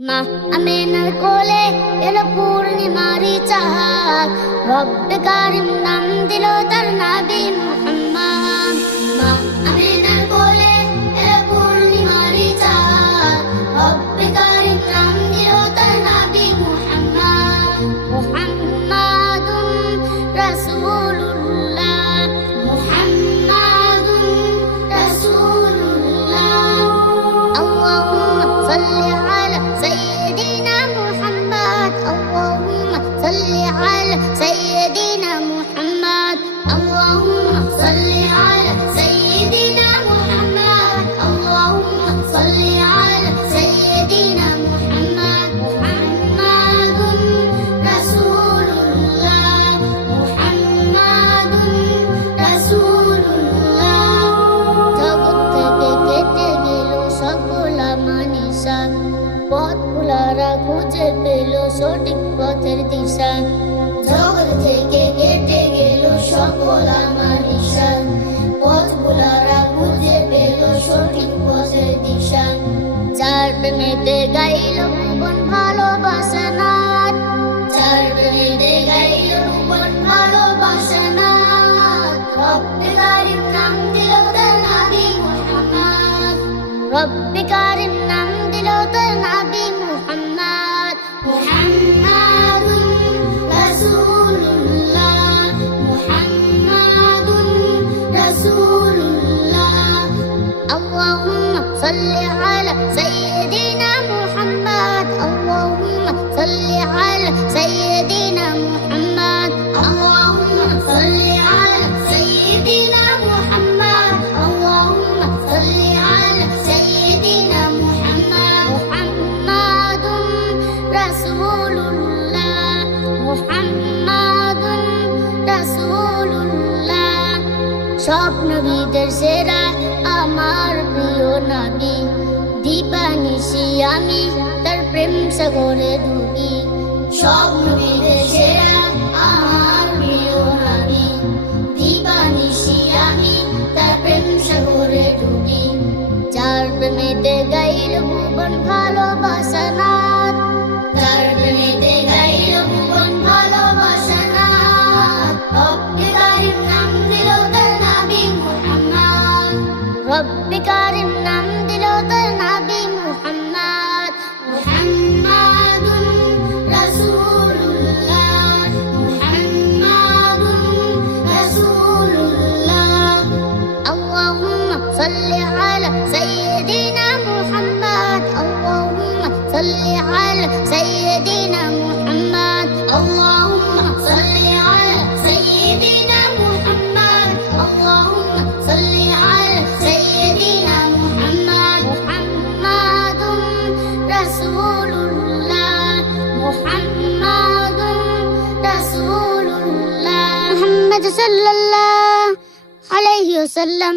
মা আমিনার কোলে এলো পূর্ণিমারি চাঁদ, রব্বে কারিম নাম দিল তার নবী মুহাম্মদ। মা আমিনার কোলে এলো পূর্ণিমারি চাঁদ, রব্বে কারিম নাম দিল তার নবী মুহাম্মদ। মুহাম্মাদুন রাসূলুল্লাহ, মুহাম্মাদুন রাসূলুল্লাহ। আল্লাহুম্মা সাল্লি আলা سيدنا محمد، اللهم صل على سيدنا محمد، اللهم صل على سيدنا محمد، اللهم صل على سيدنا محمد. محمد رسول الله، محمد رسول الله। জগৎ থেকে কেটে গেল সকল মানিসা, পথগুলারা খুঁজে পেল সঠিক পথের দিশা। জগৎ থেকে কেটে গেল সকল মানিসা, পথগুলারা খুঁজে পেল সঠিক পথের দিশা। যার প্রেমেতে গাইল ভুবন ভালোবাসা নাথ, যার প্রেমেতে গাইল ভুবন ভালোবাসা নাথ, রব্বে কারিম নাম দিল তার নবী মুহাম্মদ, রব্বে কারিম নাম দিল তার নবী মুহাম্মদ। মুহাম্মাদুন রাসূলুল্লাহ, মুহাম্মাদুন রাসূলুল্লাহ। আল্লাহুম্মা সাল্লি আলা সাইয়্যিদিনা মুহাম্মদ, আল্লাহুম্মা সাল্লি আলা সাইয়্যিদিনা মুহাম্মদ, আল্লাহুম্মা সাল্লি আলা সাইয়্যিদিনা মুহাম্মদ, আল্লাহুম্মা সাল্লি আলা সাইয়্যিদিনা মুহাম্মদ। মুহাম্মাদুন রাসূলুল্লাহ, মুহাম্মাদুন রাসূলুল্লাহ। সব নবীদের সেরা আমার প্রিয় নবী, দিবানিশি আমি তার প্রেম সাগরে ডুবি। সব নবীদের সেরা আমার প্রিয় নবী, দিবানিশি আমি তার প্রেম সাগরে ডুবি। যার প্রেমেতে গাইল ভুবন ভালোবাসা নাথ, যার প্রেমেতে গাইল ভুবন ভালোবাসা নাথ, রব্বে কারিম নাম দিল তার নবী মুহাম্মদ, রব্বে কারিম নাম দিল তার নবী মুহাম্মদ। মুহাম্মাদুন রাসূলুল্লাহ, মুহাম্মাদুন রাসূলুল্লাহ। আল্লাহুম্মা সাল্লি আলা সাইয়্যিদিনা মুহাম্মদ, আল্লাহুম্মা সাল্লি আলা সাইয়্যিদিনা মুহাম্মদ, আল্লাহুম্মা সাল্লি আলা সাইয়্যিদিনা মুহাম্মদ, আল্লাহুম্মা সাল্লি আলা সাইয়্যিদিনা মুহাম্মদ। মুহাম্মাদুন রাসূলুল্লাহ, মুহাম্মাদুন রাসূলুল্লাহ। মুহাম্মদ সাল্লাল্লাহু আলাইহি ওয়াসাল্লাম।